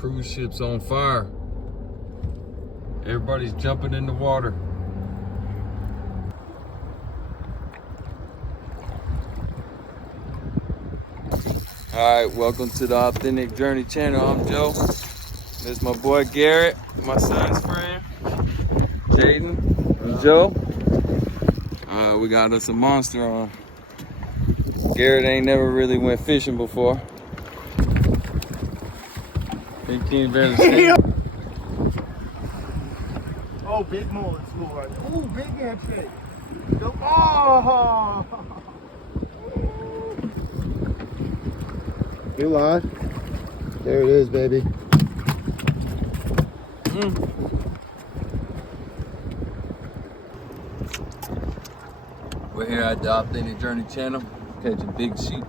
cruise ship's on fire. Everybody's jumping in the water. All right, welcome to the Authentic Journey channel. I'm Joe. This is my boy Garrett, my son's friend, Jaden, and Joe. We got us a monster on. Garrett ain't never really went fishing before. He can't barely see. Oh, big mullet, small right there. Oh, big handshake. Oh! You live? There it is, baby. We're here at the Authentic Journey channel, catching big sheep.